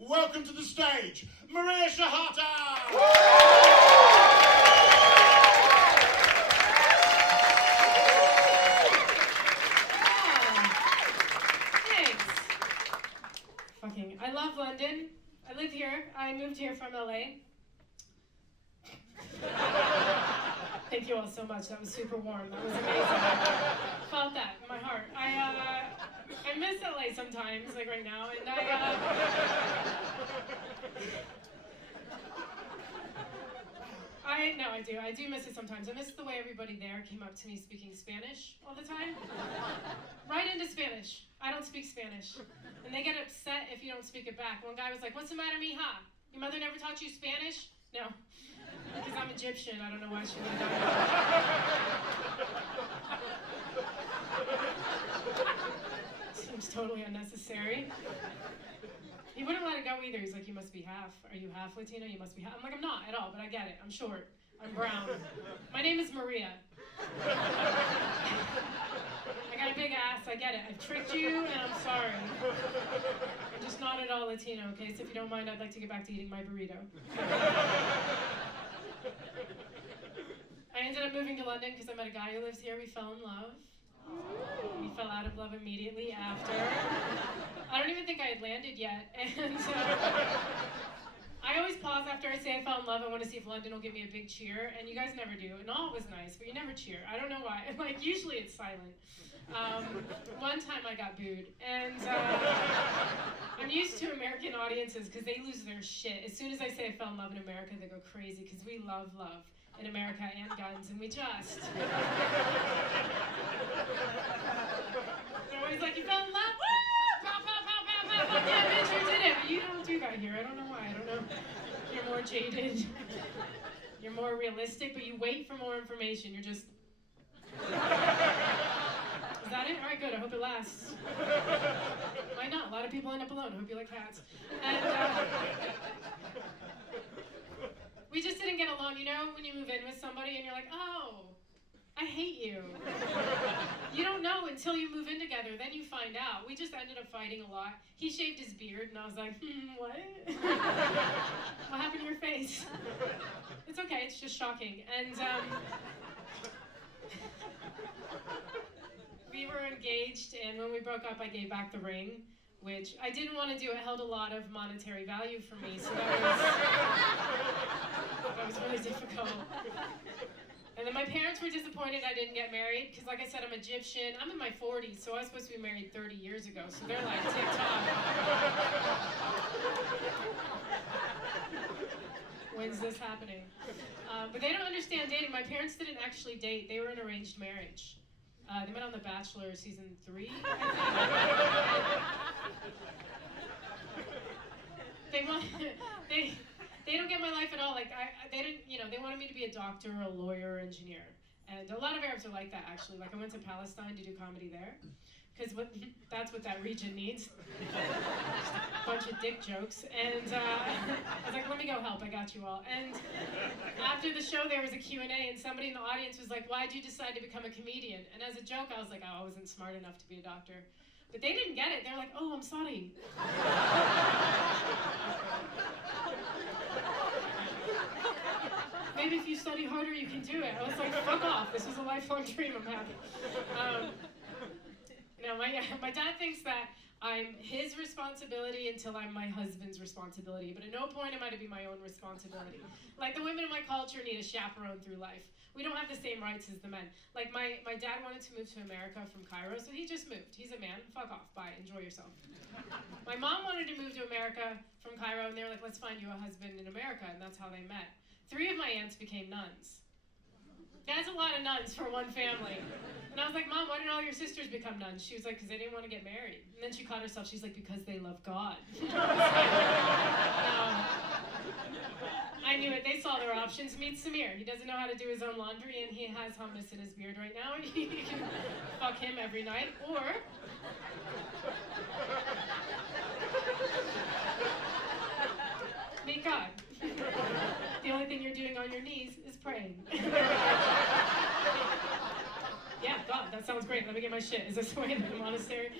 welcome to the stage, Maria Shehata! I love London. I live here. I moved here from LA. Thank you all so much. That was super warm. That was amazing. Felt that in my heart. I miss LA sometimes, like right now, and I do. I do miss it sometimes. I miss the way everybody there came up to me speaking Spanish all the time. Right into Spanish. I don't speak Spanish. And they get upset if you don't speak it back. One guy was like, "What's the matter, mija? Your mother never taught you Spanish?" No. Because I'm Egyptian. I don't know why she would have done that. Seems totally unnecessary. He wouldn't let it go either. He's like, "You must be half. Are you half Latino? You must be half." I'm like, "I'm not at all, but I get it. I'm short. I'm brown. My name is Maria. I got a big ass. I get it. I've tricked you, and I'm sorry. I'm just not at all Latino, okay? So if you don't mind, I'd like to get back to eating my burrito." I ended up moving to London because I met a guy who lives here. We fell in love. We fell out of love immediately after. I don't even think I had landed yet, and I always pause after I say I fell in love. I want to see if London will give me a big cheer, and you guys never do. And all was nice, but you never cheer. I don't know why. Like, usually it's silent. One time I got booed, and I'm used to American audiences because they lose their shit. As soon as I say I fell in love in America, they go crazy because we love in America and guns, and we just. They're always like, "You fell in love? Woo! Pow, pow, pow, pow, pow, pow. Yeah, bitch, you did it." But you don't do that here. I don't know why. I don't know. You're more jaded. You're more realistic, but you wait for more information. You're just. Is that it? All right, good. I hope it lasts. Why not? A lot of people end up alone. I hope you like cats. And we just didn't get along. You know, when you move in with somebody and you're like, "Oh, I hate you." You don't know until you move in together. Then you find out. We just ended up fighting a lot. He shaved his beard, and I was like, "What? What happened to your face?" It's okay. It's just shocking. And we were engaged, and when we broke up, I gave back the ring, which I didn't want to do. It held a lot of monetary value for me, so that was really difficult. And then my parents were disappointed I didn't get married, because like I said, I'm Egyptian. I'm in my 40s, so I was supposed to be married 30 years ago, so they're like, "TikTok. When's this happening?" But they don't understand dating. My parents didn't actually date. They were in arranged marriage. They met on The Bachelor season 3. They don't get my life at all. Like they didn't, they wanted me to be a doctor, or a lawyer, or engineer. And a lot of Arabs are like that, actually. Like, I went to Palestine to do comedy there, because that's what that region needs. Just a bunch of dick jokes. And I was like, "Let me go help. I got you all." And after the show, there was a Q&A, and somebody in the audience was like, "Why'd you decide to become a comedian?" And as a joke, I was like, "Oh, I wasn't smart enough to be a doctor." But they didn't get it. They're like, "Oh, I'm sorry." Maybe if you study harder, you can do it. I was like, "Fuck off. This is a lifelong dream I'm having." My dad thinks that I'm his responsibility until I'm my husband's responsibility, but at no point am I to be my own responsibility. Like, the women in my culture need a chaperone through life. We don't have the same rights as the men. Like, my dad wanted to move to America from Cairo, so he just moved. He's a man. Fuck off. Bye. Enjoy yourself. My mom wanted to move to America from Cairo, and they were like, "Let's find you a husband in America," and that's how they met. 3 of my aunts became nuns. That's a lot of nuns for one family. And I was like, "Mom, why didn't all your sisters become nuns?" She was like, "Because they didn't want to get married." And then she caught herself. She's like, "Because they love God." I knew it. They saw their options. Meet Samir. He doesn't know how to do his own laundry, and he has hummus in his beard right now. You can fuck him every night. Or meet God. The only thing you're doing on your knees is praying. Yeah, God, that sounds great. Let me get my shit. Is this the way to the monastery?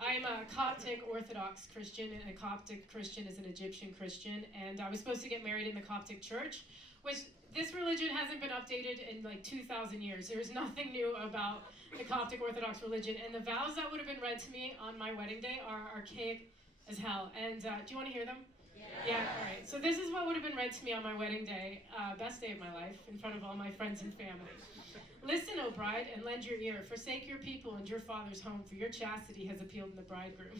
I'm a Coptic Orthodox Christian, and a Coptic Christian is an Egyptian Christian, and I was supposed to get married in the Coptic church, which this religion hasn't been updated in like 2,000 years. There's nothing new about the Coptic Orthodox religion, and the vows that would have been read to me on my wedding day are archaic as hell. And do you want to hear them? Yeah, all right. So this is what would have been read to me on my wedding day, best day of my life, in front of all my friends and family. Listen, O bride, and lend your ear. Forsake your people and your father's home, for your chastity has appealed in the bridegroom.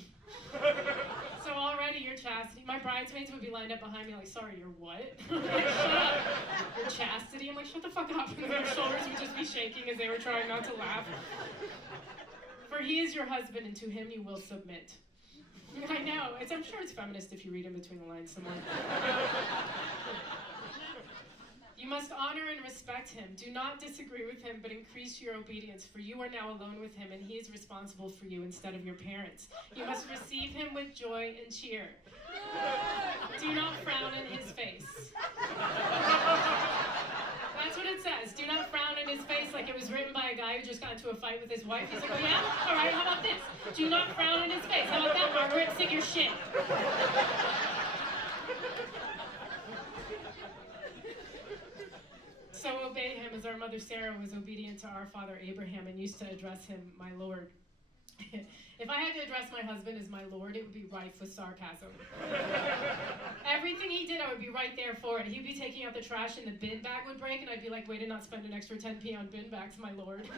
So already your chastity, my bridesmaids would be lined up behind me like, sorry, you're what? Like, shut up. Your chastity? I'm like, shut the fuck up. And their shoulders would just be shaking as they were trying not to laugh. For he is your husband, and to him you will submit. I know. I'm sure it's feminist if you read in between the lines somewhere. You must honor and respect him. Do not disagree with him, but increase your obedience, for you are now alone with him, and he is responsible for you instead of your parents. You must receive him with joy and cheer. Do not frown in his face. That's what it says. Do not frown in his face, like it was written by a guy who just got into a fight with his wife. He's like, oh yeah? All right, how about this? Do not frown in his face. How about that, Margaret? Sing your shit. So obey him as our mother Sarah was obedient to our father Abraham and used to address him, my Lord. If I had to address my husband as my Lord, it would be rife with sarcasm. Everything he did, I would be right there for it. He'd be taking out the trash and the bin bag would break, and I'd be like, way to not spend an extra 10p on bin bags, my Lord. Is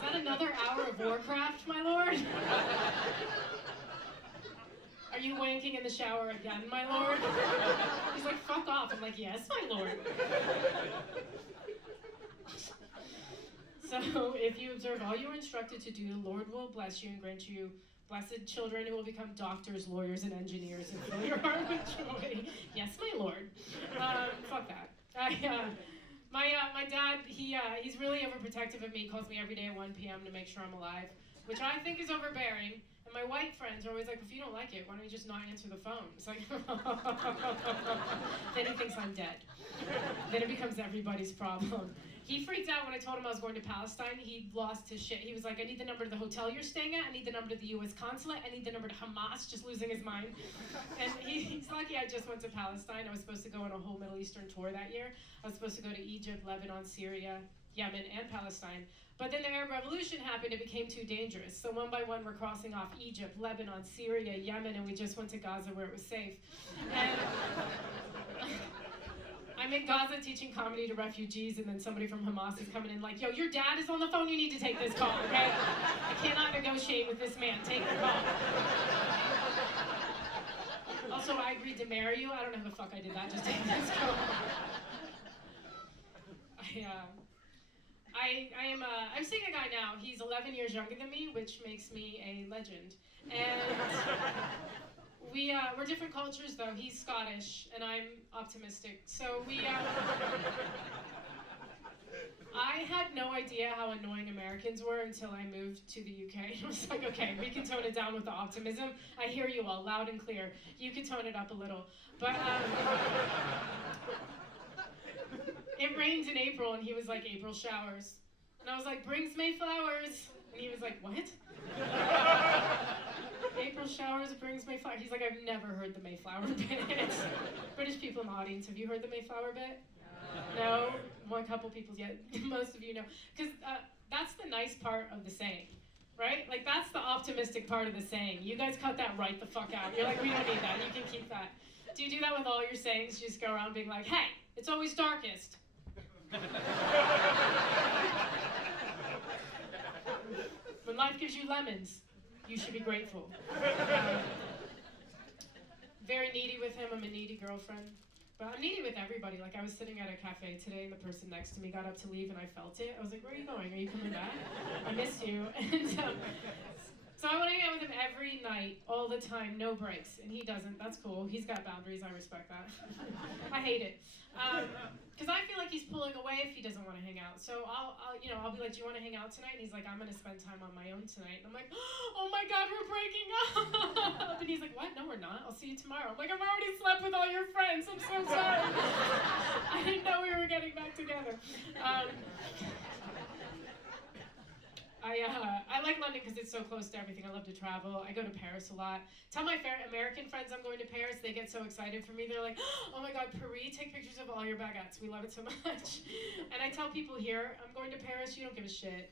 that another hour of Warcraft, my Lord? Are you wanking in the shower again, my Lord? He's like, fuck off. I'm like, yes, my Lord. So if you observe all you are instructed to do, the Lord will bless you and grant you blessed children who will become doctors, lawyers, and engineers and fill your heart with joy. Yes, my Lord. Fuck that. My dad, he's really overprotective of me. He calls me every day at 1 p.m. to make sure I'm alive, which I think is overbearing. And my white friends are always like, if you don't like it, why don't you just not answer the phone? It's like, then he thinks I'm dead. Then it becomes everybody's problem. He freaked out when I told him I was going to Palestine. He lost his shit. He was like, I need the number to the hotel you're staying at. I need the number to the U.S. consulate. I need the number to Hamas, just losing his mind. And he's lucky I just went to Palestine. I was supposed to go on a whole Middle Eastern tour that year. I was supposed to go to Egypt, Lebanon, Syria, Yemen, and Palestine. But then the Arab Revolution happened. It became too dangerous. So one by one, we're crossing off Egypt, Lebanon, Syria, Yemen, and we just went to Gaza where it was safe. And I'm in Gaza teaching comedy to refugees, and then somebody from Hamas is coming in like, yo, your dad is on the phone, you need to take this call, okay? I cannot negotiate with this man, take the call. Also, I agreed to marry you. I don't know how the fuck I did that, just take this call. I'm seeing a guy now, he's 11 years younger than me, which makes me a legend. And we're different cultures though. He's Scottish and I'm optimistic. So I had no idea how annoying Americans were until I moved to the UK. I was like, okay, we can tone it down with the optimism. I hear you all loud and clear. You can tone it up a little. But it rained in April and he was like, April showers. And I was like, brings May flowers. And he was like, what? April showers brings Mayflower. He's like, I've never heard the Mayflower bit. British people in the audience, have you heard the Mayflower bit? No? One couple people yet. Most of you know. Because that's the nice part of the saying, right? Like, that's the optimistic part of the saying. You guys cut that right the fuck out. You're like, we don't need that. You can keep that. Do you do that with all your sayings? You just go around being like, hey, it's always darkest. When life gives you lemons, you should be grateful. Very needy with him. I'm a needy girlfriend. But I'm needy with everybody. Like, I was sitting at a cafe today, and the person next to me got up to leave, and I felt it. I was like, where are you going? Are you coming back? I miss you. And so I want to hang out with him every night, all the time, no breaks. And he doesn't. That's cool. He's got boundaries. I respect that. I hate it. Because I feel like he's pulling away if he doesn't want to hang out. So I'll be like, do you want to hang out tonight? And he's like, I'm going to spend time on my own tonight. And I'm like, oh my God, we're breaking up. And he's like, what? No, we're not. I'll see you tomorrow. I'm like, I've already slept with all your friends. I'm so sorry. I didn't know we were getting back together. I like London because it's so close to everything. I love to travel. I go to Paris a lot. Tell my American friends I'm going to Paris. They get so excited for me. They're like, oh my God, Paris, take pictures of all your baguettes. We love it so much. And I tell people here, I'm going to Paris. You don't give a shit.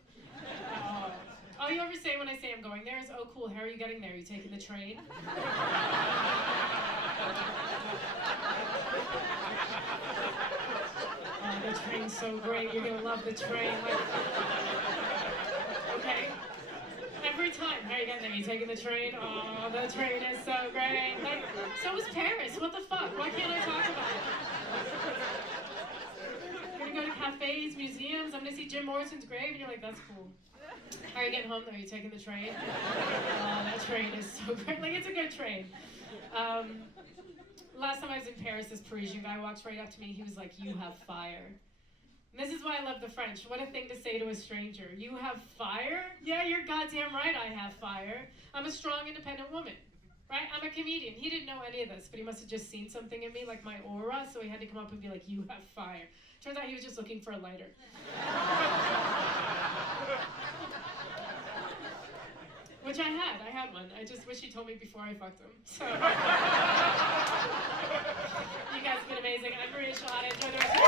All you ever say when I say I'm going there is, oh cool, how are you getting there? Are you taking the train? Oh, the train's so great. You're gonna love the train. Like, okay. Every time, how are you getting there? Are you taking the train? Oh, the train is so great. Like, so is Paris. What the fuck? Why can't I talk about it? I'm gonna go to cafes, museums. I'm gonna see Jim Morrison's grave, and you're like, that's cool. How are you getting home though? Are you taking the train? Oh, that train is so great. Like, it's a good train. Last time I was in Paris, this Parisian guy walks right up to me. He was like, you have fire. And this is why I love the French. What a thing to say to a stranger. You have fire? Yeah, you're goddamn right I have fire. I'm a strong, independent woman. Right? I'm a comedian. He didn't know any of this, but he must have just seen something in me, like my aura, so he had to come up and be like, you have fire. Turns out he was just looking for a lighter. Which I had one. I just wish he told me before I fucked him. So, you guys have been amazing. I'm Maria Shehata. Enjoy the rest of